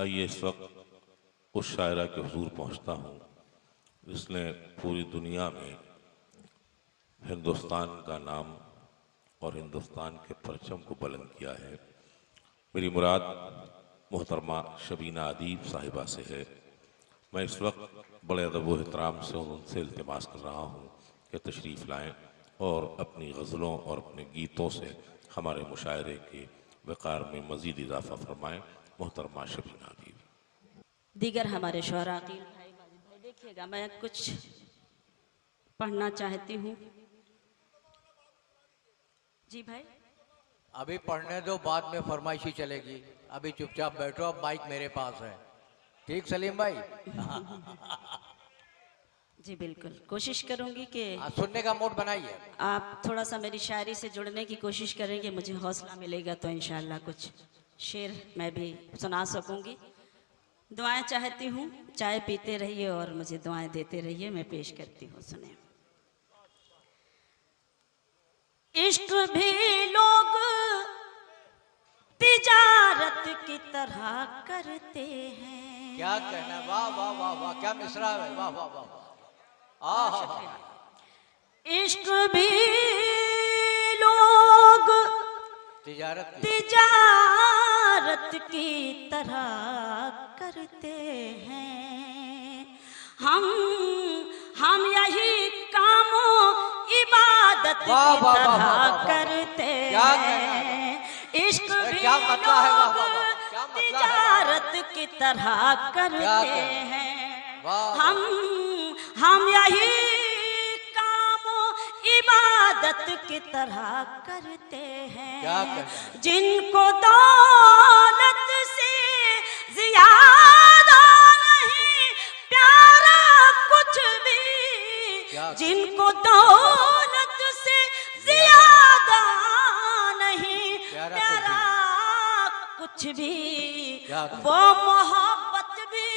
आइए इस वक्त उस शायरा के हुजूर पहुंचता हूँ जिसने पूरी दुनिया में हिंदुस्तान का नाम और हिंदुस्तान के परचम को बुलंद किया है। मेरी मुराद मोहतरमा शबीना अदीब साहिबा से है। मैं इस वक्त बड़े अदब व एहतराम से उनसे इल्तिमास कर रहा हूँ कि तशरीफ़ लाएँ और अपनी गज़लों और अपने गीतों से हमारे मुशायरे के वक़ार में मज़ीद इजाफ़ा फरमाएँ। मोहतरमा शबीना अदीब। दीगर हमारे शोहरा अकील भाई देखिएगा, मैं कुछ पढ़ना चाहती हूँ। जी भाई, अभी पढ़ने दो, बाद में फरमाइशी चलेगी। अभी चुपचाप बैठो, अब माइक मेरे पास है। ठीक सलीम भाई? जी बिल्कुल, कोशिश करूँगी कि सुनने का मूड बनाइए। आप थोड़ा सा मेरी शायरी से जुड़ने की कोशिश करेंगे, मुझे हौसला मिलेगा तो इंशाअल्लाह कुछ शेर मैं भी सुना सकूँगी। दुआएं चाहती हूँ, चाय पीते रहिए और मुझे दुआएं देते रहिए। मैं पेश करती हूँ, सुने। इश्क भी लोग तिजारत की तरह करते हैं। क्या कहना, वाह वाह वाह वाह, क्या मिसरा है, वाह वाह वाह। इश्क भी लोग तिजारत की तरह करते हैं। हम यही कामों इबादत की तरह करते हैं। इश्क भी लोग तिजारत की तरह करते हैं। हम यही कामों इबादत की तरह करते हैं। जिनको दौलत से ज्यादा नहीं प्यारा कुछ भी, जिनको दौलत से ज्यादा नहीं प्यारा कुछ भी, वो मोहब्बत भी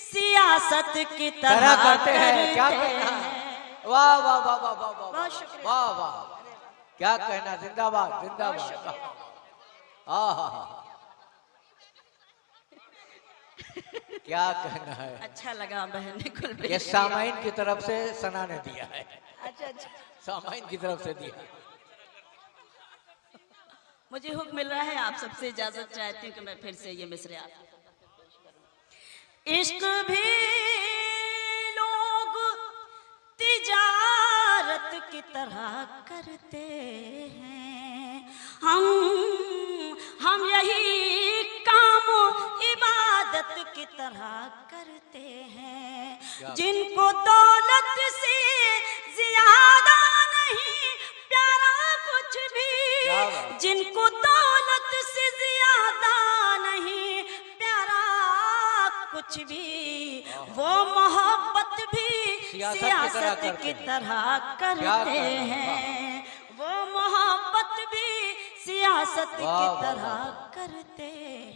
सियासत की तरह करते हैं। क्या कहना, वाह वाह वाह वाह वाह वाह वाह, क्या कहना, जिंदाबाद जिंदाबाद। क्या कहना है, अच्छा लगा बहन ने कुल ये सामाइन की तरफ से सना ने दिया है। अच्छा अच्छा, सामाइन की तरफ से दिया। मुझे हुक्म मिल रहा है, आप सबसे इजाजत चाहती हूँ कि मैं फिर से ये मिसरे आप। इश्क भी लोग तिजारत की तरह करते हैं। हम यही काम इबादत की तरह करते हैं। जिनको दौलत से ज्यादा नहीं प्यारा कुछ भी, जिनको दौलत से ज्यादा नहीं प्यारा कुछ भी, वो मोहब्बत भी सियासत की तरह करते हैं। वो मोहब्बत भी सियासत की तरह करते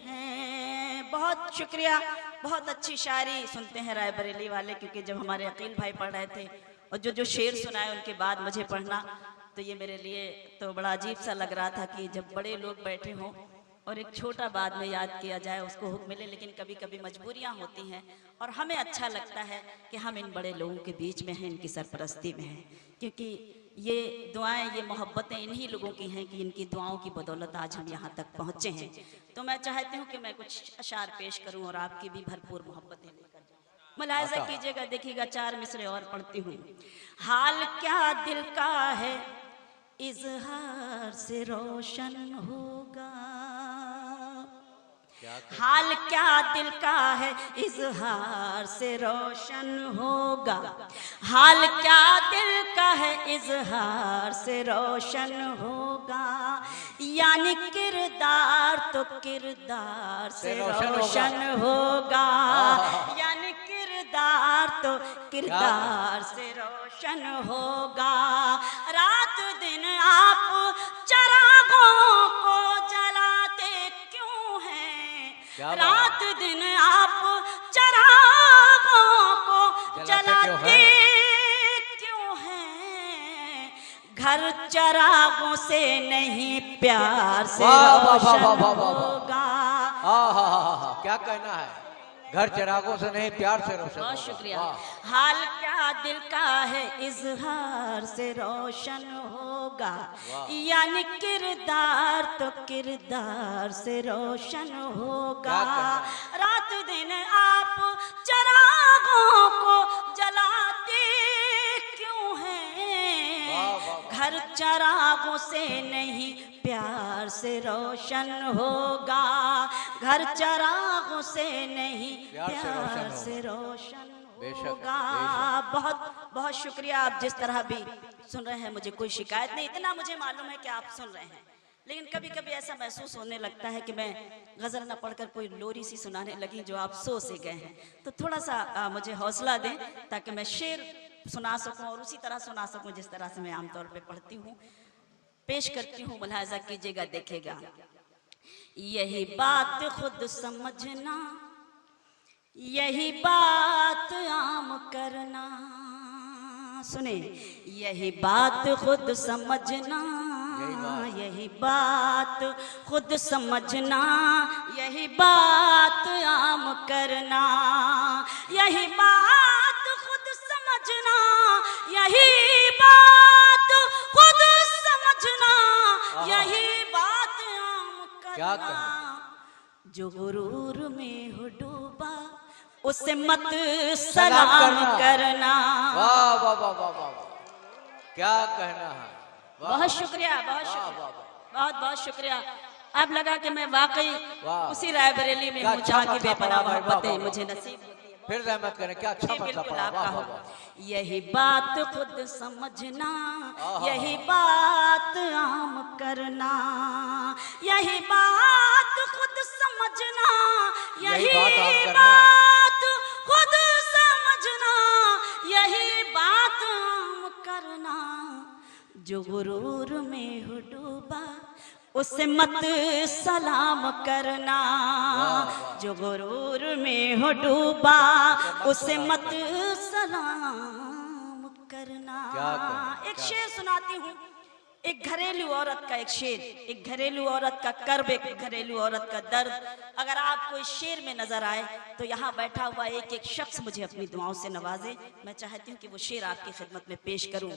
हैं। बहुत शुक्रिया, बहुत अच्छी शायरी सुनते हैं रायबरेली वाले, क्योंकि जब हमारे अकील भाई पढ़ रहे थे और जो शेर सुनाए उनके बाद मुझे पढ़ना, तो ये मेरे लिए तो बड़ा अजीब सा लग रहा था कि जब बड़े लोग बैठे हों और एक छोटा बाद में याद किया जाए, उसको हुक्म मिले। लेकिन कभी कभी मजबूरियां होती हैं और हमें अच्छा लगता है कि हम इन बड़े लोगों के बीच में हैं, इनकी सरपरस्ती में हैं, क्योंकि ये दुआएं, ये मोहब्बतें इन्हीं लोगों की हैं कि इनकी दुआओं की बदौलत आज हम यहाँ तक पहुँचे हैं। तो मैं चाहती हूँ कि मैं कुछ अशार पेश करूँ और आपकी भी भरपूर मोहब्बतें लेकर जाऊँ। मुलाहिजा कीजिएगा, देखिएगा, 4 मिसरे और पढ़ती हूँ। हाल क्या दिल का है इजहार से रोशन होगा, हाल क्या दिल का है इजहार से रोशन होगा, हाल क्या दिल का है इजहार से रोशन होगा। यानी किरदार तो किरदार से रोशन होगा, यानी किरदार तो किरदार से रोशन होगा। रात दिन आप चरागों को जलाते क्यों हैं, रात दिन आप चरागों को जलाते क्यों हैं, घर चरागों से नहीं प्यार से रोशन होगा। क्या कहना है? घर चिरागों से नहीं, प्यार से रोशन बहुत होगा। शुक्रिया। वाह। हाल क्या दिल का है इजहार से रोशन होगा, वाह। यानी किरदार तो किरदार से रोशन होगा। क्या कहना रात दिन आप चरागों को जलाते क्यों हैं? वाह, वाह, वाह। घर चरागों से नहीं प्यार से रोशन होगा, घर चरागों से नहीं प्यार से रोशन बेशक, होगा। बेशक। बहुत बहुत शुक्रिया। आप जिस तरह भी सुन रहे हैं मुझे कोई शिकायत नहीं, इतना मुझे मालूम है कि आप सुन रहे हैं। लेकिन कभी कभी ऐसा महसूस होने लगता है कि मैं गजल न पढ़कर कोई लोरी सी सुनाने लगी जो आप सो से गए हैं, तो थोड़ा सा मुझे हौसला दें ताकि मैं शेर सुना सकूं और उसी तरह सुना सकूं जिस तरह से मैं आमतौर पे पढ़ती हूँ, पेश करती हूँ। मुलाहाजा कीजिएगा, देखेगा। यही बात खुद समझना, यही बात आम करना। सुने, यही बात खुद समझना, यही बात खुद समझना, यही बात आम करना। यही बात खुद समझना, यही बात खुद समझना, यही बात आम क्या करना। जो गुरूर में हो डूबा उसे मत सलाम करना। वाह वाह वाह वाह वाह, क्या कहना है? बहुत शुक्रिया, बहुत शुक्रिया, बहुत बहुत शुक्रिया। अब लगा कि मैं वाकई उसी रायबरेली में हूँ जहाँ की बेपनाह मोहब्बतें मुझे नसीब होती है। फिर रहमत करें, क्या अच्छा जी, मतलब बिल्कुल पढ़ा। आपका वाह हो। वाह वाह। यही बात खुद समझना, यही बात आम करना। यही बात खुद समझना, यही बात खुद समझना, यही बात आम करना। जो गुरूर में हो डूबा उसे मत सलाम करना। जो गुरूर में हो डूबा उसे मत सलाम करना। एक शेर सुनाती हूँ, एक घरेलू औरत का एक शेर, एक घरेलू औरत का कर्ब, एक घरेलू औरत का दर्द। अगर आपको इस शेर में नजर आए तो यहाँ बैठा हुआ एक एक शख्स मुझे अपनी दुआओं से नवाजे। मैं चाहती हूँ कि वो शेर आपकी खिदमत में पेश करूँ।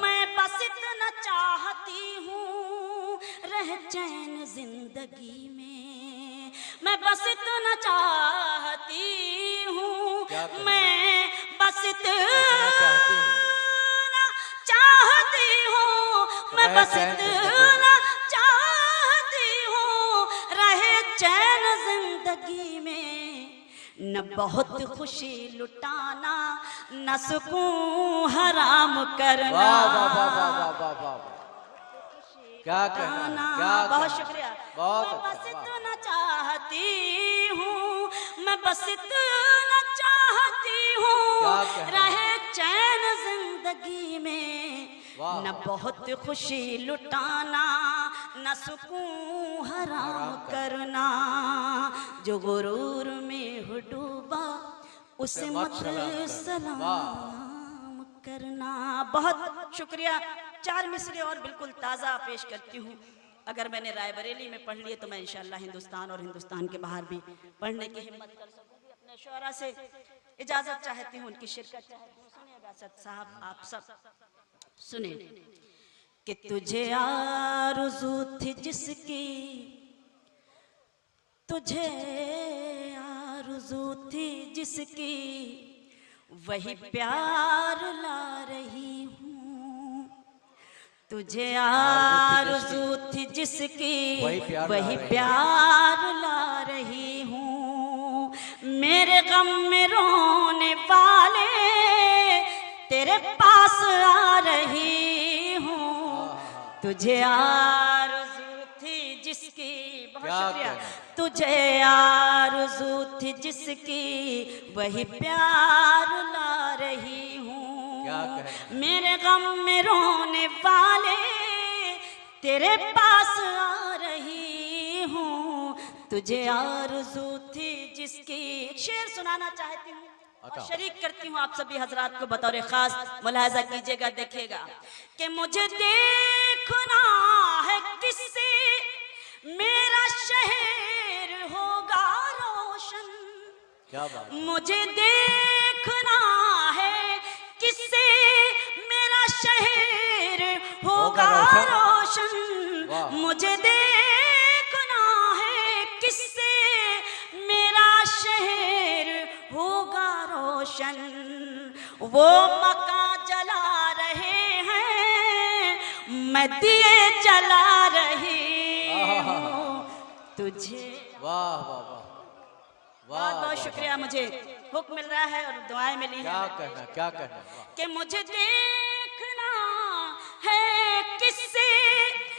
मैं बस इतना चाहती हूँ रह चैन जिंदगी में, मैं बस इतना चाहती हूँ, मैं बस इतना चाहती हूँ, मैं बस इतना चाहती हूँ रहे चैन जिंदगी में। न बहुत खुशी लुटाना, न सुकून हराम करना। वाह वाह वाह वाह वाह वाह वाह, क्या कहना, क्या बहुत शुक्रिया। बहुत मैं बस अच्छा। इतना चाहती हूँ, मैं बस इतना चाहती हूँ रहे चैन जिंदगी में। न बहुत खुशी लुटाना, न सुकून हराम करना। जो गुरूर में हो डूबा उसे मत सलाम करना। बहुत शुक्रिया। 4 मिसरे और बिल्कुल ताज़ा पेश करती हूँ। अगर मैंने रायबरेली में पढ़ लिए तो मैं इंशाल्लाह हिंदुस्तान और हिंदुस्तान के बाहर भी पढ़ने की हिम्मत कर सकूँगी। अपने शोरा से इजाज़त चाहती हूँ, उनकी शिरकत चाहती हूँ। सुनिएगा सद साहब, आप सब सुने कि तुझे आरज़ू थी जिसकी, तुझे आरज़ू थी जिसकी, वही प्यार ला रही हूँ। तुझे आरज़ू थी जिसकी, वही प्यार ला रही हूँ। मेरे गम में रोने वाले तेरे पास आ रही हूँ। तुझे आरज़ू थी जिसकी, बहुत शुक्रिया। तुझे आरज़ू थी जिसकी, वही प्यार ला रही हूँ। मेरे गम में रोने वाले तेरे पास आ रही हूँ। तुझे आरज़ू थी जिसकी। एक शेर सुनाना चाहती हूँ और शरीक करती हूँ आप सभी हजरात को बतौर खास। मुलाहाजा कीजिएगा, देखिएगा कि मुझे देखना है किससे मेरा शहर होगा रोशन। क्या बात है। मुझे देखना है किससे मेरा शहर होगा रोशन। वाह। मुझे देखना है किससे मेरा शहर होगा रोशन। वो मकान जला रहे हैं, मैं दिए जला रही हूँ तुझे। वाह वाह वाह बहुत वाह बहुत शुक्रिया। मुझे हुक्म मिल रहा है और दुआएं मिली क्या हैं कहना क्या कहना। वाह। कि मुझे देखना है किससे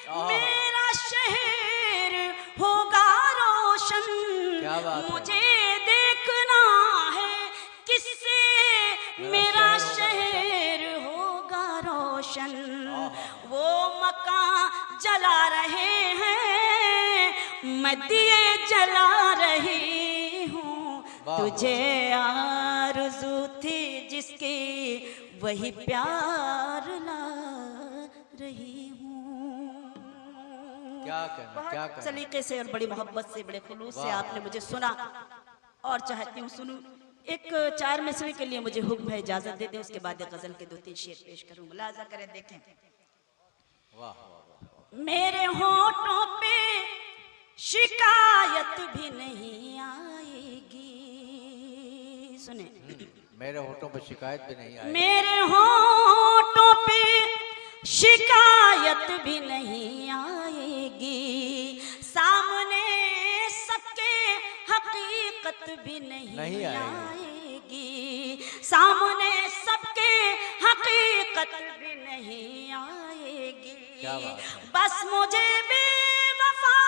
मेरा शहर होगा रोशन। क्या बात है। मुझे देखना है किससे मेरा शहर होगा रोशन। वो मकान जला रहे हैं, मैं दिए जला रही हूँ तुझे। आरज़ू थी जिसकी वही प्यार ला रही हूँ। क्या कहना क्या कहना। सलीके से और बड़ी मोहब्बत से, बड़े खुलूस से आपने मुझे सुना और चाहती हूँ सुनूं। एक 4 मिसरे के लिए मुझे हुक्म है, इजाजत दे दें। उसके बाद एक गजल के 2-3 शेर पेश करूँ। मुलाजा करें, देखें। वाह वाह मेरे होठों पे शिकायत भी नहीं आएगी। सुने, मेरे होठों पर शिकायत भी नहीं आई। मेरे होठों पे शिकायत भी नहीं आएगी। सामने सबके हकीकत भी नहीं आएगी। सामने सबके हकीकत भी नहीं आएगी। क्या बात है। बस मुझे बेवफा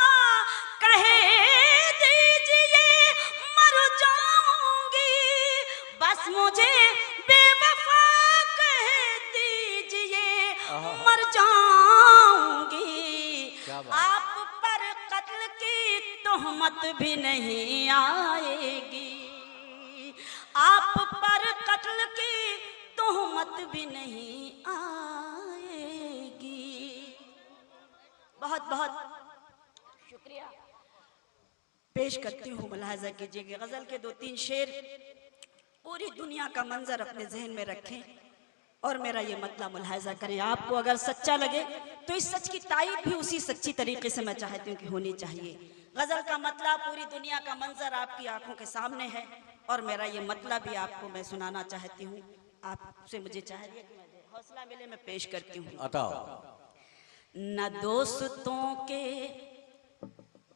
कहे दीजिए, मर जाऊंगी। बस मुझे बेवफा कहे दीजिए, मर जाऊंगी। क्या बात। आप पर कत्ल की तोहमत भी नहीं आएगी। आप पर कत्ल की तोहमत भी नहीं आएगी। बहुत बहुत शुक्रिया पेश करती हूँ। मुलाहजा कीजिएगा, गजल के 2-3 शेर पूरी दुनिया का मंजर अपने जहन में रखें और मेरा ये मतलब मुलाहजा करें। आपको अगर सच्चा लगे तो इस सच की तायीद भी उसी सच्ची तरीके से मैं चाहती हूँ कि होनी चाहिए। गजल का मतलब पूरी दुनिया का मंजर आपकी आंखों के सामने है और मेरा ये मतलब भी आपको मैं सुनाना चाहती हूँ। आपसे मुझे चाहिए कि मुझे हौसला मिले, मैं पेश करती हूँ। अताओ। न दोस्तों के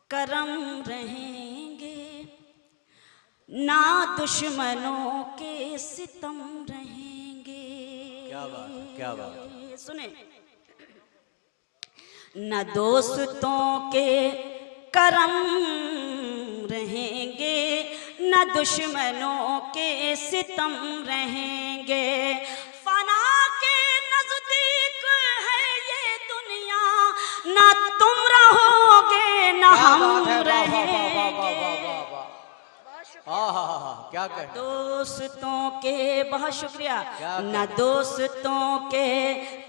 करम रहेंगे, ना दुश्मनों के सितम रहेंगे। क्या बात है, क्या बात है। सुने, न दोस्तों के करम रहेंगे, न दुश्मनों के सितम रहेंगे। फना के नजदीक है ये दुनिया, ना तुम रहोगे ना हम रहेंगे। क्या कहना। दोस्तों के, बहुत शुक्रिया। क्या न दोस्तों के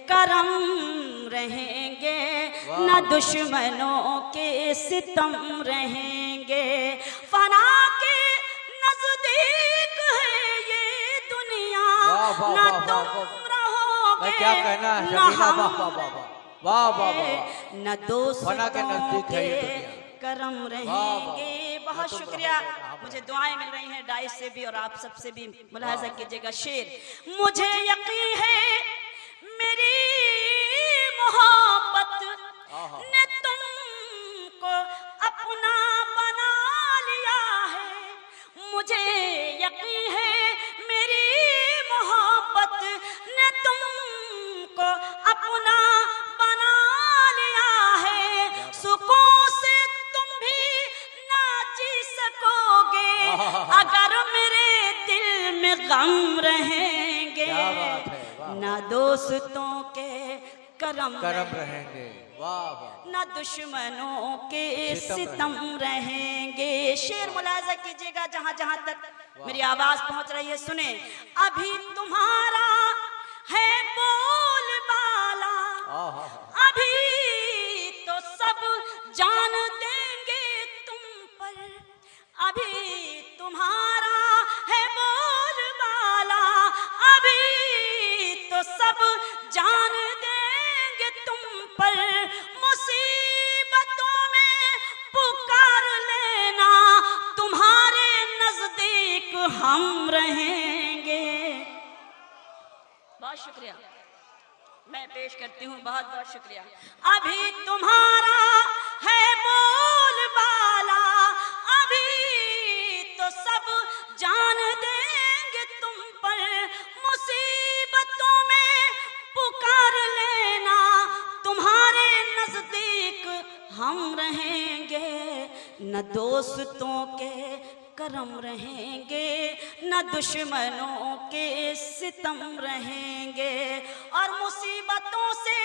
करम रहेंगे, न दुश्मनों के सितम रहेंगे। फना के नजदीक है ये दुनिया, न तुम रहोगे क्या कहना है न शबीना। हम। वाह वाह वाह। न दोस्तों फना के नजदीक है ये के दुनिया। करम रहेंगे। बहुत शुक्रिया। मुझे दुआएं मिल रही हैं डाइस से भी और आप सबसे भी। मुलाहजा कीजिएगा शेर। मुझे यकीन है मेरी मोहब्बत ने तुमको अपना बना लिया है। मुझे यकीन है मेरी मोहब्बत ने तुमको अपना बना लिया है। सुकून से तुम भी ना जी सकोगे अगर मेरे दिल में गम रहेंगे। क्या बात है। वाह। ना दोस्तों के करम रहेंगे। वाह वाह। न दुश्मनों के सितम रहेंगे। शेर मुलाजा कीजिएगा जहां जहां तक मेरी आवाज पहुंच रही है। सुने, अभी तुम्हारा है बोलबाला, अभी तो सब जान देंगे तुम पर। अभी तुम्हारा जान देंगे तुम पर, मुसीबतों में पुकार लेना, तुम्हारे नजदीक हम रहेंगे। बहुत शुक्रिया, मैं पेश करती हूँ, बहुत बहुत शुक्रिया। अभी तुम्हारा है बोलबाला, अभी तो सब जान देंगे तुम पर, मुसीबतों में पुकार लेना, तुम्हारे नजदीक हम रहेंगे। न दोस्तों के करम रहेंगे, न दुश्मनों के सितम रहेंगे, और मुसीबतों से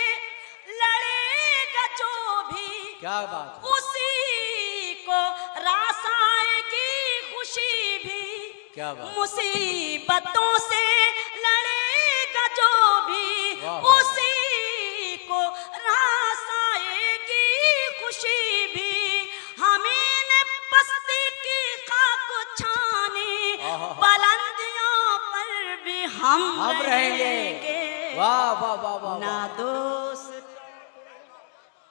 लड़ेगा जो भी, क्या बात है, उसी को रास आएगी खुशी भी। क्या बात, मुसीबतों से लड़ेगा जो भी, वाह। उसी को रास आएगी खुशी भी। हमें ने बस्ती की खाक छानी, आहा। बुलंदियों पर भी हम रहेंगे। वाह वाह वाह वाह ना वाह दोस्त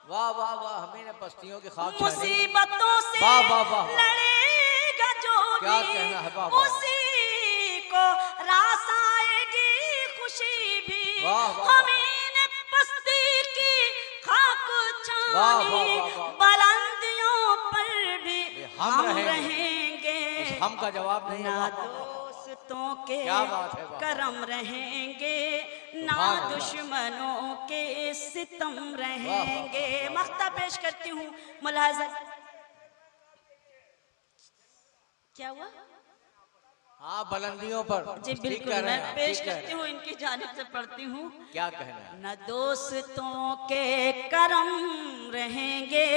वाह वाह वाह, हमें ने बस्तियों की खाक छानी, मुसीबतों से वाह वाह वाह, लड़ेगा जो क्या भी, कहना है, वाह वाह, उसी को रास आएगी खुशी भी। वाह वाह वाह, हमें ने बस्ती की खाक वाह छानी, वाह वाह वाह, बुलंदियों पर भी हम हम रहेंगे। रहेंगे। इस हम का जवाब नहीं है, ना वाह वाह वाह, दोस्तों के क्या बात है, वाह। करम रहेंगे, ना सुभान अल्लाह। दुश्मनों के सितम वाह, रहेंगे। वाह, वाह। मख्ता पेश करती हूँ, मुलाजा। क्या हुआ? हाँ, बुलंदियों पर जी ठीक बिल्कुल, कह रहे मैं हैं, पेश ठीक कह करती रहे हूँ, इनकी जानिब से पढ़ती हूँ। हैं। क्या कहना है, न दोस्तों के करम रहेंगे,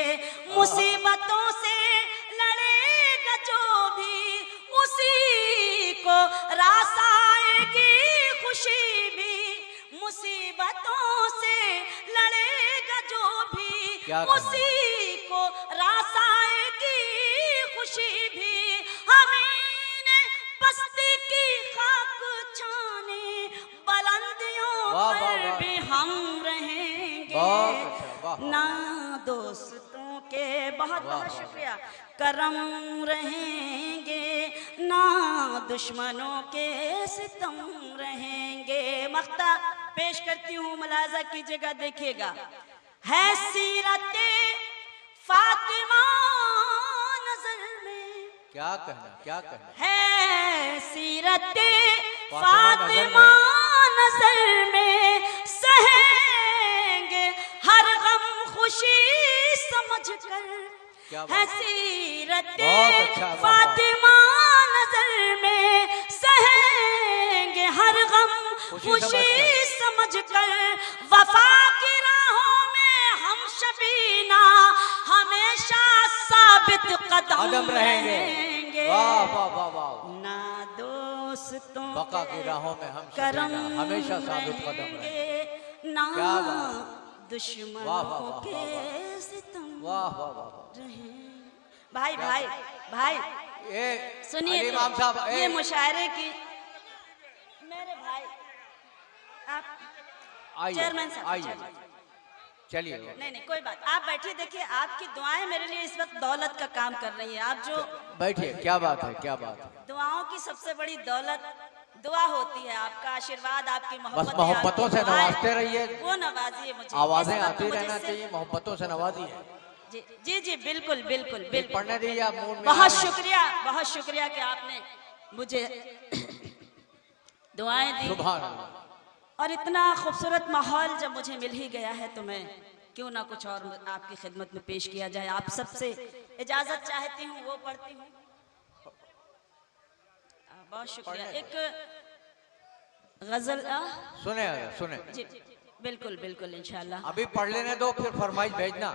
मुसीबतों से लड़ेगा जो भी, उसी को रास आएगी खुशी भी। मुसीबतों से लड़ेगा जो भी, क्या कहना है? उसी को रास आएगी खुशी भी। हमें ने बस्ती की खाक छानी, बुलंदियों वाह, वाह, पर वाह। भी हम रहेंगे। बहुत अच्छा, वाह, वाह। ना दोस्तों के बहुत वाह, बहुत वाह, शुक्रिया करम रहेंगे, ना दुश्मनों के सितम रहेंगे। मख्ता पेश करती हूँ, मुलाजा कीजिएगा, देखिएगा। है सीरते फातिमा नजर में, क्या कहना, क्या कहना, है सीरते फातिमा फातिमा नजर में, सहेंगे हर गम खुशी समझकर। क्या बात है है? सीरते बहुत अच्छा, वाह, वाह। फातिमा नजर में, सहेंगे हर गम खुशी समझकर। वफा की राहों में हम शबीना, हमेशा साबित कदम रहेंगे। वाह वाह वाह वाह, ना दोस्तों बका की राहों में हम करम शबीना, हमेशा साबित कदम रहेंगे। रहेंगे, ना क्या बात, वाह, दुश्मनों वाह, वाह, के वाह, सितम वाह वाह वाह वाह। रहें। भाई भाई भाई ये सुनिए अली तो, इमाम साहब, ये मुशायरे की, मेरे भाई आप आइए चेयरमैन साहब, आइए, चलिए, नहीं नहीं कोई बात, आप बैठिए। देखिए आपकी दुआएं मेरे लिए इस वक्त दौलत का काम कर रही है। आप जो बैठिए, क्या बात है, क्या बात है। दुआओं की सबसे बड़ी दौलत दुआ होती है, आपका आशीर्वाद, आपकी बस मोहब्बत, मोहब्बतों से नवाजते रहिए, वो नवाजिए मुझे। आवाजें इस वक्त आती मुझे रहना सिर्फ- चाहिए, मोहब्बतों से नवाजिए। जी जी जी बिल्कुल बिल्कुल बिल्कुल। पढ़ने दीजिए, आप मूड में बहुत आ रहे हैं। शुक्रिया, बहुत शुक्रिया कि आपने मुझे दुआएं दी, सुभान अल्लाह। और इतना खूबसूरत माहौल जब मुझे मिल ही गया है तो मैं क्यों ना कुछ और आपकी खिदमत में पेश किया जाए। आप सबसे इजाजत चाहती हूँ, वो पढ़ती हूँ। बहुत शुक्रिया। एक गजल सुने सुने, जी बिल्कुल बिल्कुल इंशाल्लाह। अभी पढ़ लेने दो, फिर फरमाइश भेजना।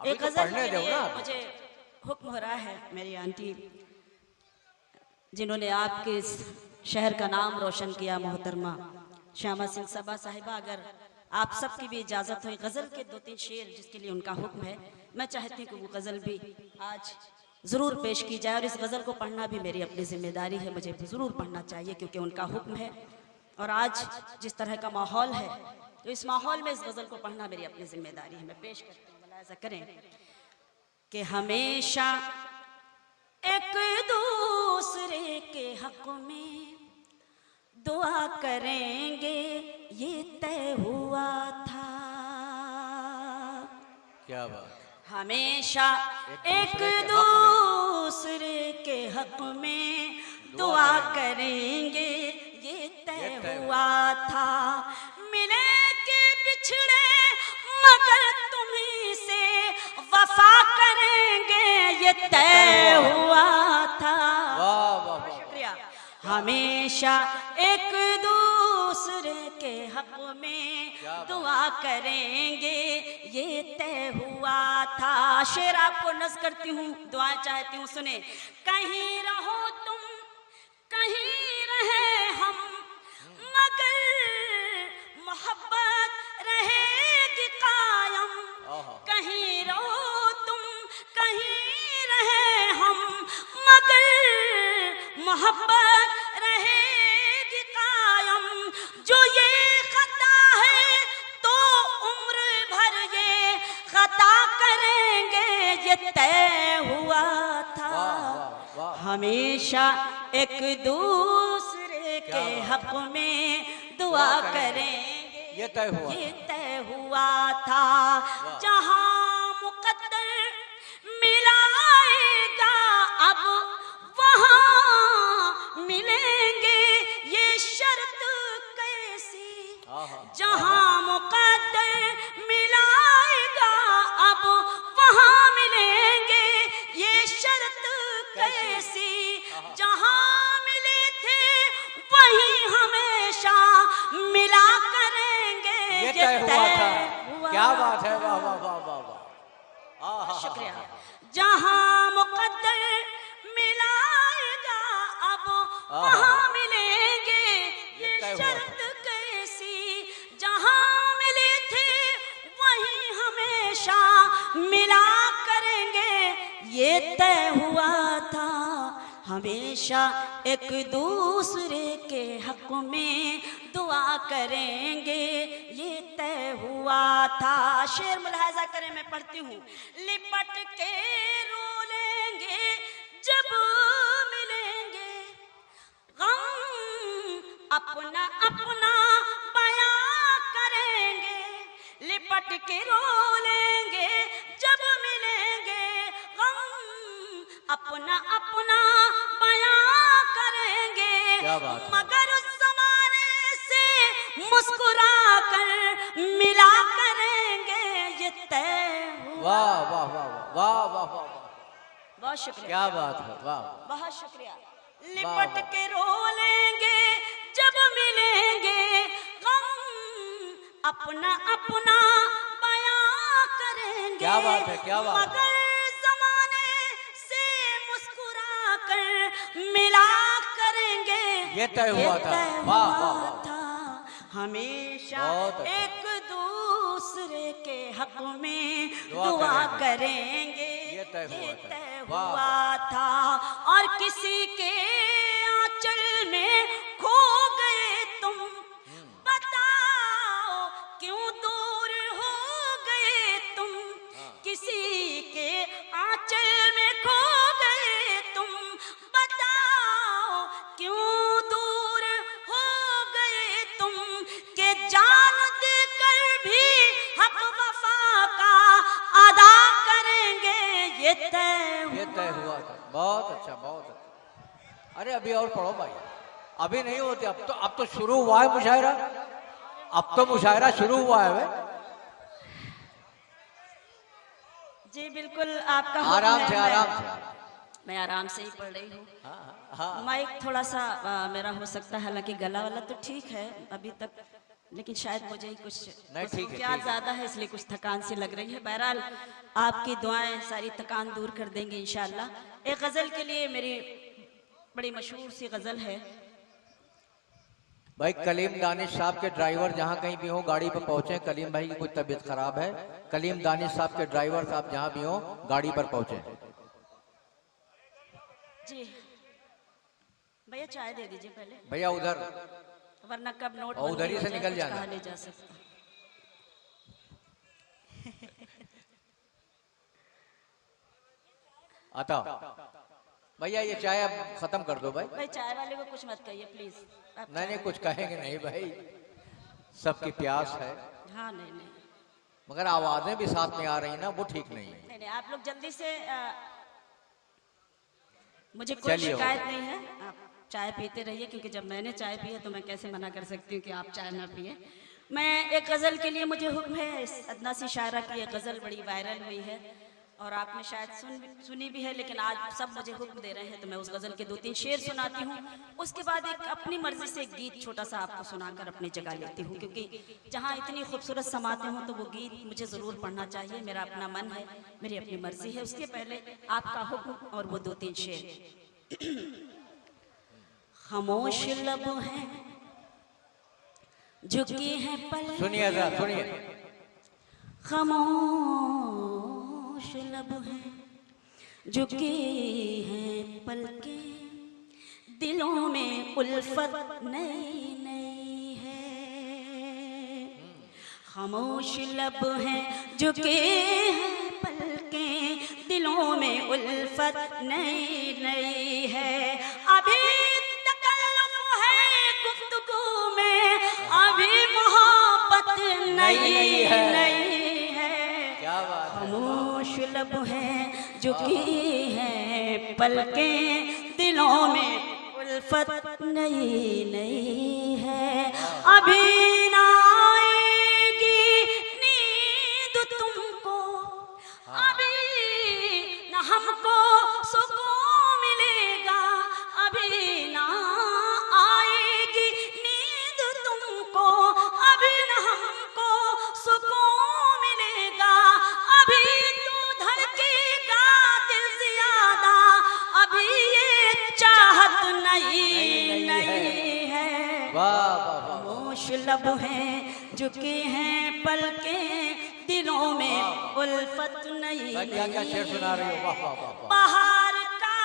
अभी एक तो गजल पढ़ने के दो लिए ना। मुझे हुक्म हो रहा है, मेरी आंटी जिन्होंने आपके इस शहर का नाम रोशन किया, मोहतरमा श्यामा सिंह सबा साहिबा, अगर आप सबकी भी इजाज़त हो, गज़ल के 2-3 शेर जिसके लिए उनका हुक्म है, मैं चाहती हूँ कि वो गज़ल भी आज ज़रूर पेश की जाए। और इस गज़ल को पढ़ना भी मेरी अपनी जिम्मेदारी है, मुझे ज़रूर पढ़ना चाहिए क्योंकि उनका हुक्म है। और आज जिस तरह का माहौल है, तो इस माहौल में इस गज़ल को पढ़ना मेरी अपनी जिम्मेदारी है। मैं पेश करती हूँ, मुलाहिज़ा करें कि हमेशा एक दूसरे के हक में दुआ करेंगे, ये तय हुआ था। क्या बात। हमेशा एक दूसरे के हक में दुआ करेंगे, ये तय हुआ था। मिले कि बिछड़े मगर तुम्हीं से वफा करेंगे, ये तय हुआ था। वाह वाह वाह। शुक्रिया। हमेशा एक दूसरे के हक में दुआ करेंगे, ये तय हुआ था। शेर आपको नज़ करती हूँ, दुआएं चाहती हूँ, सुने। कहीं रहो तुम, कहीं रहे हम, मगर मोहब्बत रहेगी कायम। कहीं रहो तुम, कहीं रहे हम, मगर मोहब्बत रहेगी कायम। जो ये खता है तो उम्र भर ये खता करेंगे, ये तय हुआ था। हमेशा एक दूसरे के हक में दुआ करेंगे, ये तय हुआ, ये तय हुआ था। जहां मुकद्दर मिलाएगा अब वहां मिलेंगे, ये शर्त कैसी। जहां मुकद्दर मिलाएगा अब वहां मिलेंगे, ये शर्त कैसी। जहां मिले थे वहीं हमेशा मिला करेंगे, ये तय हुआ था। क्या बात है, वाह वाह वाह वाह वाह। शुक्रिया। जहां मुकद्दर मिलाएगा अब वहां मिलेंगे, ये शर्त कैसी। जहां मिले थे वहीं हमेशा मिला करेंगे, ये तय हुआ था। हमेशा एक दूसरे के हक में दुआ करेंगे, ये तय हुआ था। शेर मुलाहिज़ा करें, मैं पढ़ती हूँ। लिपट के रो लेंगे जब मिलेंगे, गम अपना अपना बयां करेंगे। लिपट के रो लेंगे जब मिलेंगे, गम अपना अपना बयां करेंगे। मगर उस जमाने से मुस्कुरा कर मिला करेंगे, ये तय हुआ। वाह वाह वाह वाह वाह वाह। बहुत शुक्रिया। क्या बात है, वाह। बहुत शुक्रिया। लिपट के रो लेंगे जब मिलेंगे, गम अपना अपना बयां करेंगे। क्या बात है, क्या बात है। मगर जमाने से मुस्कुरा कर मिला करेंगे, ये तय हुआ था। वाह वाह वाह। हमेशा एक दूसरे के हक में दुआ करेंगे, ये तय हुआ था। और किसी के आंचल में खो गए तुम, बताओ क्यों दूर हो गए तुम। किसी के आंचल में खो गए तुम, बताओ क्यों दूर हो गए तुम। के जान देकर भी हक वफा का अदा करेंगे, ये तय हुआ था। बहुत अच्छा, बहुत अच्छा। अरे अभी और पढ़ो भाई, अभी नहीं होते। अब तो शुरू हुआ है मुशायरा। अब तो मुशायरा शुरू हुआ है। जी बिल्कुल, आपका आराम से, आराम से। मैं आराम से ही पढ़ रही हूँ। माइक थोड़ा सा मेरा हो सकता है, हालांकि गला वाला तो ठीक है अभी तक, लेकिन शायद मुझे ही कुछ मसरूफियात ज़्यादा है, इसलिए कुछ थकान सी लग रही है। बहरहाल आपकी दुआएं सारी थकान दूर कर देंगे इंशाअल्लाह। एक गज़ल के लिए मेरी बड़ी मशहूर सी गज़ल है। भाई कलीम दानिश साहब के ड्राइवर जहाँ कहीं भी हो गाड़ी पर पहुंचे। कलीम भाई की कुछ तबीयत खराब है। कलीम दानिश साहब के ड्राइवर साहब जहाँ भी हो गाड़ी पर पहुंचे। जी भैया चाय दे दीजिए पहले। भैया उधर वरना कब नोट और उधर ही से बंदी हो निकल जाए, कुछ जाना। कहा नहीं जा सकता। आता भैया ये चाय अब खत्म कर दो भाई। भाई चाय वाले को कुछ मत कहिए प्लीज। नहीं नहीं कुछ कहेंगे नहीं भाई, सबकी प्यास है, हाँ नहीं नहीं मगर आवाजें भी साथ में आ रही ना, वो ठीक नहीं है। नहीं नहीं, आप लोग जल्दी से मुझे कोई चलिए। शिकायत नहीं है, आप चाय पीते रहिए, क्योंकि जब मैंने चाय पी है तो मैं कैसे मना कर सकती हूँ कि आप चाय ना पिए। मैं एक गज़ल के लिए मुझे हुक्म है। इस अदना सी शायरा की ये गज़ल बड़ी वायरल हुई है और आपने शायद सुनी भी है, लेकिन आज सब मुझे हुक्म दे रहे हैं तो मैं उस गज़ल के 2-3 शेर सुनाती हूँ। उसके बाद एक अपनी मर्जी से एक गीत छोटा सा आपको सुनाकर अपनी जगह लेती हूँ, क्योंकि जहाँ इतनी खूबसूरत समाते हों तो वो गीत मुझे ज़रूर पढ़ना चाहिए। मेरा अपना मन है, मेरी अपनी मर्जी है। उसके पहले आपका हुक्म और वो 2-3 शेर। खामोश लब हैं झुकी हैं पल, सुनिए जरा सुनिए। खामोश लब हैं झुकी हैं पलकें, दिलों में उल्फत नई नई है। खामोश लब हैं झुके हैं पलकें, दिलों में उल्फत नई नई है। अभी तकल्लुफ़ है गुफ्तगू में, अभी मोहब्बत नई नई है। क्या बात है। खामोश लब हैं झुकी हैं पलकें, दिलों में उल्फत नई नई है। अभी ना आएगी नींद तुमको, अभी ना हमको सुकून मिलेगा, अभी ना आएगी नींद तुमको, अभी ना हमको सुकून मिलेगा, अभी तू धड़केगा दिल ज़्यादा, अभी ये चाहत नई नई है। वाह वाह वाह। खामोश लब हैं झुके हैं पलकें, दिलों में उल्फत नई भाई क्या क्या शेर सुना रही हो, वाह वाह वाह वाह। बाहर का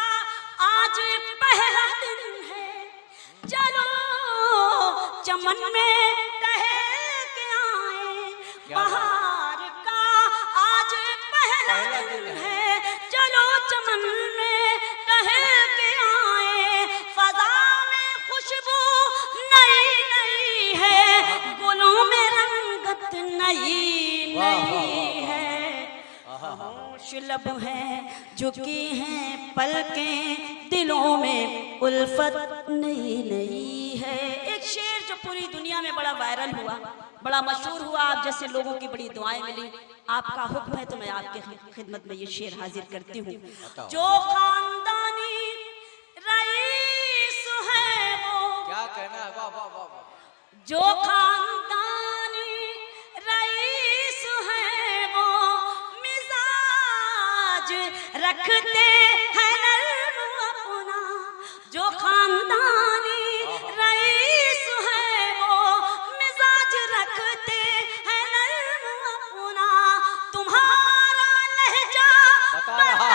आज पहला दिन है, चलो चमन में टहल के आए। बाहर का आज पहला दिन है, चलो चमन में टहल के आए। फजा में खुशबू नई नई है, गुलों में रंगत नई नई है। खामोश लब हैं झुकी हैं पलकें, दिलों में उल्फत नई नई है। एक शेर जो पूरी दुनिया में बड़ा वायरल हुआ, बड़ा मशहूर हुआ, आप जैसे लोगों की बड़ी दुआएं मिली। आपका हुक्म है तो मैं आपके खिदमत में ये शेर हाजिर करती हूँ। जो खानदानी रईस है वो, क्या कहना है, वाह वाह वाह वाह। जो खानदानी रईस है वो, मिजाज रखते हैं नर्म अपना। जो खानदानी रईस है वो, मिजाज रखते हैं नर्म अपना। तुम्हारा लहजा बता रहा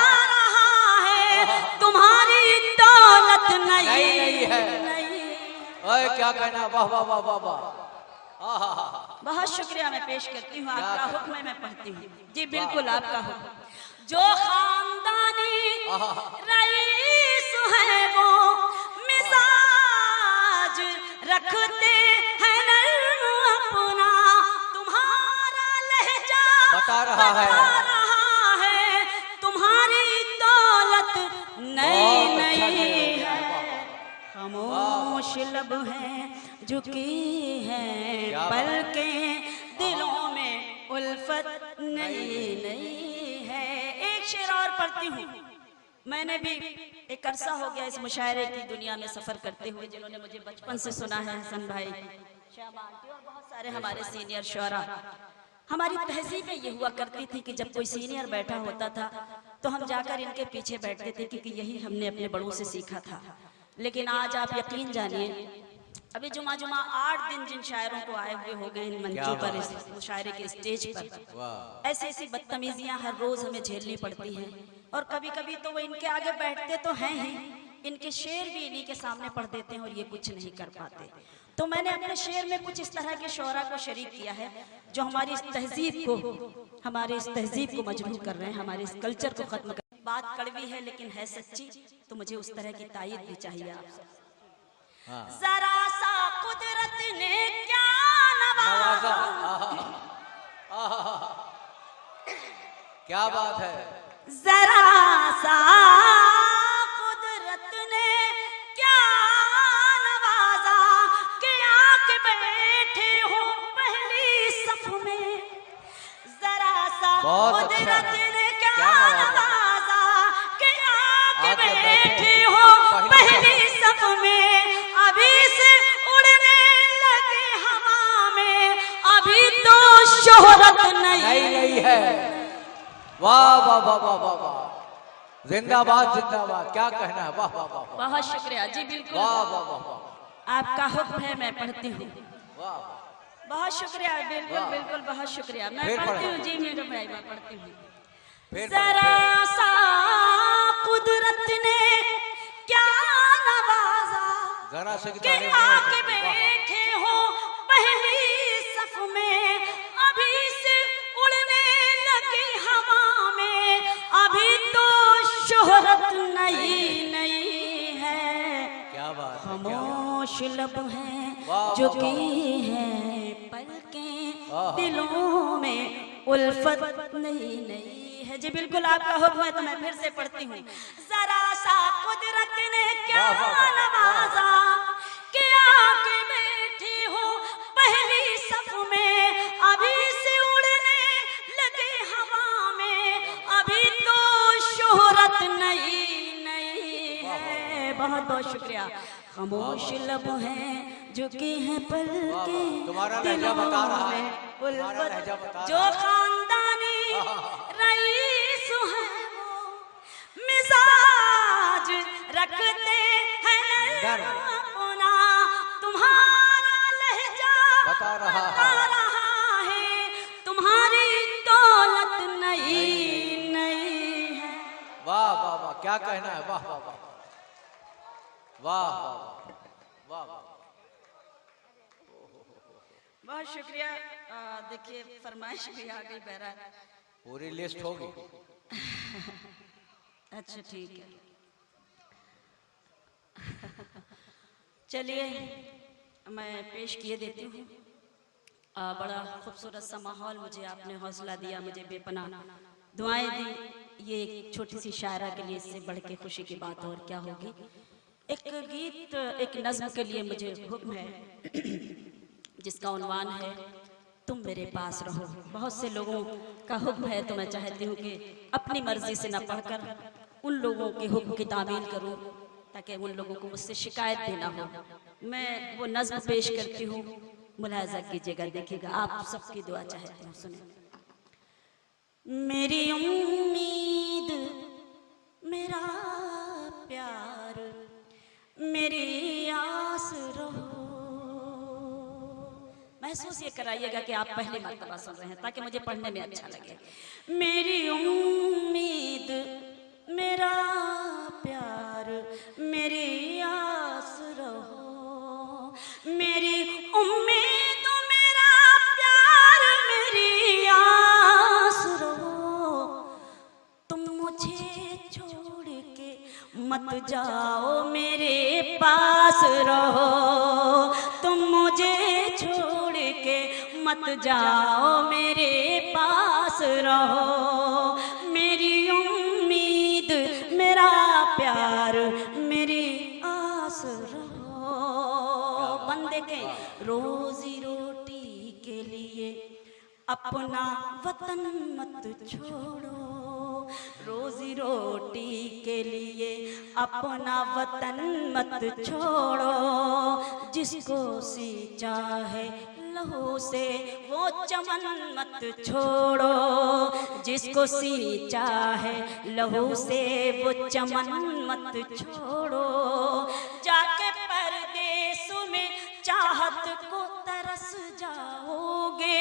है, तुम्हारी दौलत नई है। नई। ओए क्या कहना, वाह वाह वाह वाह वाह। बहुत शुक्रिया मैं पेश करती हूँ। आपका हुक्म है, मैं पढ़ती हूँ। जी बिल्कुल आपका हुक्म। जो खानदानी रईस है वो, मिजाज रखते हैं नर्म अपना। तुम्हारा लहजा बता रहा है, तुम्हारी दौलत नई बहुत अच्छा नई शेर है। है। खामोश लब हैं झुकी हैं क्या बात। पलकें, दिलों में उल्फत नई नई है। एक शेर और पढ़ती हूँ। मैंने भी एक अरसा हो गया इस मुशायरे की दुनिया में सफर करते हुए। जिन्होंने मुझे बचपन से सुना है, हसन भाई, श्यामा आंटी और बहुत सारे हमारे सीनियर शोरा। हमारी तहजीब में ये हुआ करती थी कि जब कोई सीनियर बैठा होता था तो हम जाकर इनके पीछे बैठते थे, क्योंकि यही हमने अपने बड़ों से सीखा था। लेकिन आज आप यकीन जानिए, अभी जुमा 8 दिन जिन शायरों को आए हुए हो गए इन मंचों पर, इस मुशायरे के स्टेज पर, ऐसी ऐसी बदतमीजियां हर रोज हमें झेलनी पड़ती हैं। और कभी कभी तो वो इनके आगे बैठते तो हैं ही, इनके शेर भी इन्हीं के सामने पढ़ देते हैं और ये कुछ नहीं कर पाते। तो मैंने अपने शेर में कुछ इस तरह के शोरा को शरीक किया है जो हमारी इस तहजीब को मजबूर कर रहे हैं, हमारे इस कल्चर को खत्म कर। बात कड़वी है लेकिन है सच्ची, तो मुझे उस तरह की तायद भी चाहिए आपसे। जरा सा कुदरत ने क्या नवाजा, क्या बात है। जरा सा कुदरत ने क्या नवाजा कि आके बैठे हो पहली सफ में। जरा सा कुदरत ने क्या नवाजा कि आके बैठे हो पहली सफ में। अभी से उड़ने लगे हवा में, अभी तो शोहरत नहीं है। वाह वाह वाह वाह वाह वाह, जिंदाबाद जिंदाबाद, क्या कहना है। वाह वाह वाह, बहुत शुक्रिया जी। बिल्कुल वाह वाह वाह वाह, आपका हुक्म है, मैं पढ़ती हूँ। वाह, बहुत शुक्रिया, बिल्कुल बिल्कुल बहुत शुक्रिया। मैं फिर पढ़ती पढ़े। हूँ जी, मेरे भाई मैं पढ़ती हूँ। फिर जरा सा कुदरत ने क्या नवाजा जरा से कि आके बैठे हो पहली सफ में। अभी से उड़ने लगी हवा में, अभी तो शोहरत नई नई है। क्या बात है, खामोश लब हैं वाह, जो वाह, की हैं पलकें, वाह। दिलों में उल्फत नई नई है। जी बिल्कुल आपका हुक्म है, तो मैं फिर से पढ़ती हूँ। जरा सा कुदरत ने क्या वाह, वाह, वाह, नवाजा कि आके बैठी हो पहली सफ में। अभी से उड़ने लगे हवा में, अभी तो शोहरत नई नई है। बहुत बहुत शुक्रिया। खामोश लब हैं जो कि हैं पलकें, तुम्हारा लहजा बता रहा है, दिलों में तुम्हारा लहजा बता उल्फत। जो रहा है। खानदानी रईस है वो मिजाज रखते हैं अपना। तुम्हारा लहजा बता रहा है, तुम्हारी दौलत नई नई है। वाह वाह वाह, क्या कहना है। वाह वाह वाह वाह वाह वाह, बहुत शुक्रिया। देखिए फरमाइश भी आ गई बहरा। पूरी लिस्ट होगी। अच्छा ठीक है, चलिए मैं पेश किए देती हूँ। बड़ा खूबसूरत सा माहौल मुझे आपने हौसला दिया, मुझे बेपनाह दुआएं दी। ये एक छोटी सी शायरा के लिए इससे बढ़ के खुशी की बात और क्या होगी। एक गीत, एक नज्म के लिए मुझे हुक्म है जिसका उन्वान है तुम मेरे पास रहो। बहुत से लोगों का हुक्म है, तो मैं चाहती हूँ कि अपनी मर्जी से न पढ़कर उन लोगों के हुक्म की तामील करूँ, ताकि उन लोगों को मुझसे शिकायत भी ना हो। मैं वो नज्म पेश करती हूँ, मुलाहजा कीजिएगा, देखिएगा। आप सबकी दुआ चाहती हूँ, सुने। मेरी उम्मीद मेरा प्यार मेरी आस रहो। महसूस ये कराइएगा कि आप पहली मर्तबा सुन रहे हैं, ताकि मुझे पढ़ने में अच्छा लगे। मेरी उम्मीद मेरा प्यार मेरी आस रहो। मेरी उम्मीद मेरा प्यार मेरी आस रहो। तुम मुझे छोड़ के मत जाओ, मेरे पास रहो। तुम मुझे छोड़ के मत जाओ, मेरे पास रहो। मेरी उम्मीद मेरा प्यार मेरी आस रहो। बंदे के रोजी रोटी के लिए अपना वतन मत छोड़ो। रोजी रोटी के लिए अपना वतन मत छोड़ो। जिसको सींचा है लहू से वो चमन मत छोड़ो। जिसको सींचा है लहू से वो चमन मत छोड़ो। जाके परदेस में चाहत को तरस जाओगे।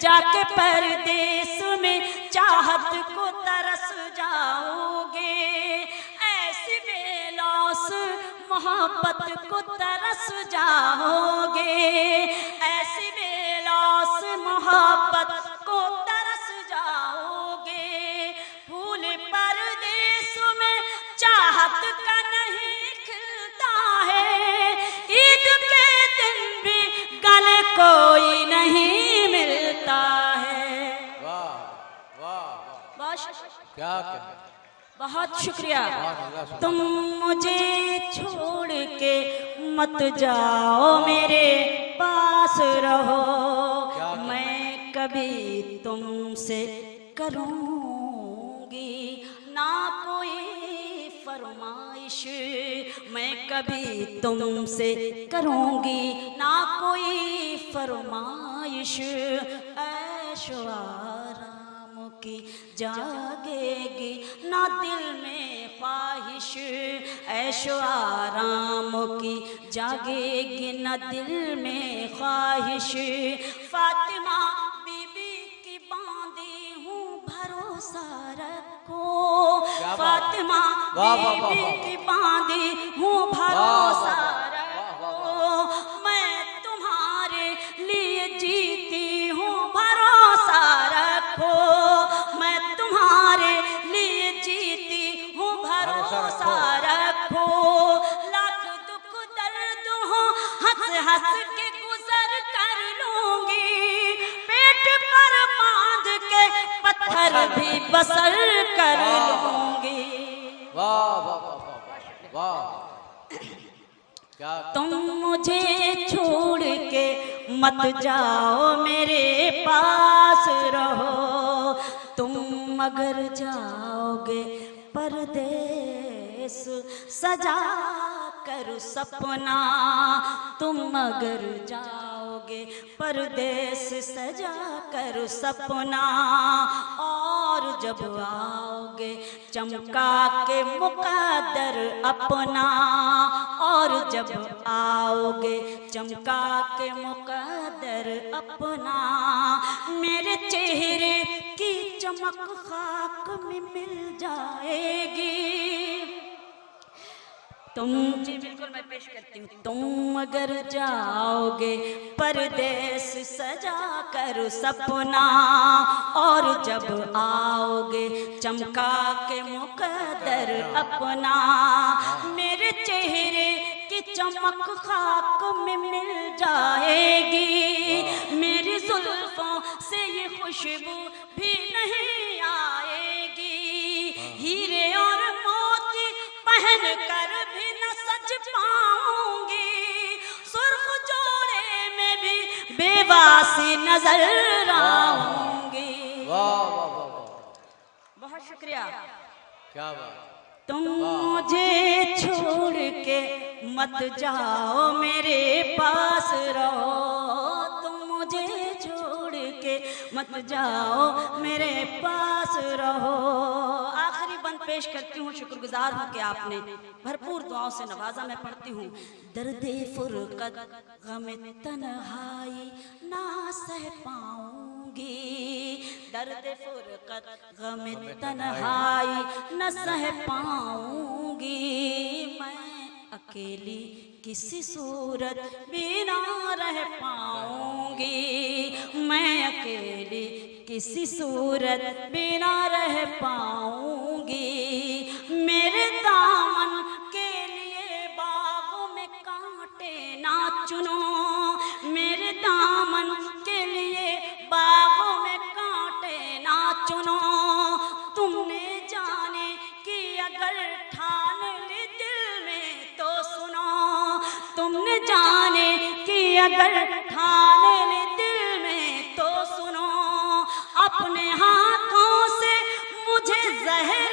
जाके परदेस में चाहत को तरस जाओगे। ऐसी बेलौस मोहब्बत को तरस जाओगे, ऐसी बेलौस मोहब्बत को तरस जाओगे। फूल परदेस में चाहत का नहीं खिलता है, ईद के दिन भी गले कोई नहीं मिलता है। वाह वाह बहुत क्या क्या बहुत शुक्रिया। अल्लाह तुम मुझे छोड़ के मत जाओ, मेरे पास रहो। मैं कभी तुमसे करूँगी ना कोई फरमाइश, मैं कभी तुमसे करूँगी ना कोई फरमाइश। ऐशो आराम की जागेगी ना दिल में ख्वाहिश, ऐशो आराम की जागेगी ना दिल में ख्वाहिश। फातिमा बीबी की बांधी हूँ भरोसा रखो, फातिमा बीबी की बांधी हूँ भरोसा रखो। मैं तुम्हारे लिए जीती हूँ भरोसा रखो, मैं तुम्हारे लिए जीती हूँ भरोसा रखो। लाख दुख दर्द हो हंस हंस के गुजर कर लूंगी, पेट पर बांध के पत्थर भी बसर कर लूंगी। वाह वाह वाह वाह क्या तुम मुझे छोड़ के मत जाओ, मेरे पास रहो। तुम अगर जाओगे परदेस सजा कर सपना, तुम अगर जाओगे परदेस सजा कर सपना। और जब आओगे चमका के मुकद्दर अपना, और जब आओगे चमका के मुकद्दर अपना। मेरे चेहरे की चमक खाक में मिल जाएगी। तुम जी बिल्कुल मैं पेश करती हूँ। तुम अगर जाओगे परदेस सजा कर सपना, और जब आओगे चमका के मुकद्दर अपना। मेरे चेहरे की चमक खाक में मिल जाएगी, मेरी जुल्फों से ये खुशबू भी नहीं आएगी। हीरे और मोती पहन कर भी न सज पाऊंगी, सुर्ख जोड़े में भी बेवासी नजर आऊंगी। वाह वाह वाह वाह बहुत शुक्रिया। क्या बात तुम मुझे छोड़ के मत जाओ, मेरे पास रहो। तुम मुझे छोड़ के मत जाओ, मेरे पास रहो। आखिरी बंद पेश करती हूँ। शुक्रगुजार हूँ कि आपने भरपूर दुआओं से नवाजा। मैं पढ़ती हूँ। दर्दे फुरकत गम तन्हाई ना सह पाऊंगी, दर्द फुरकत गम तन्हाई न सह पाऊंगी। मैं अकेली किसी सूरत भी ना रह पाऊंगी, मैं अकेली किसी सूरत भी ना रह पाऊंगी। मेरे दामन के लिए बागों में कांटे ना चुनो, मेरे दामन के लिए बागों में कांटे ना चुनो। तुमने जाने कि अगर ठान ली दिल में तो सुनो, तुमने जाने कि अगर ठान ली दिल में तो सुनो। अपने हाथों से मुझे जहर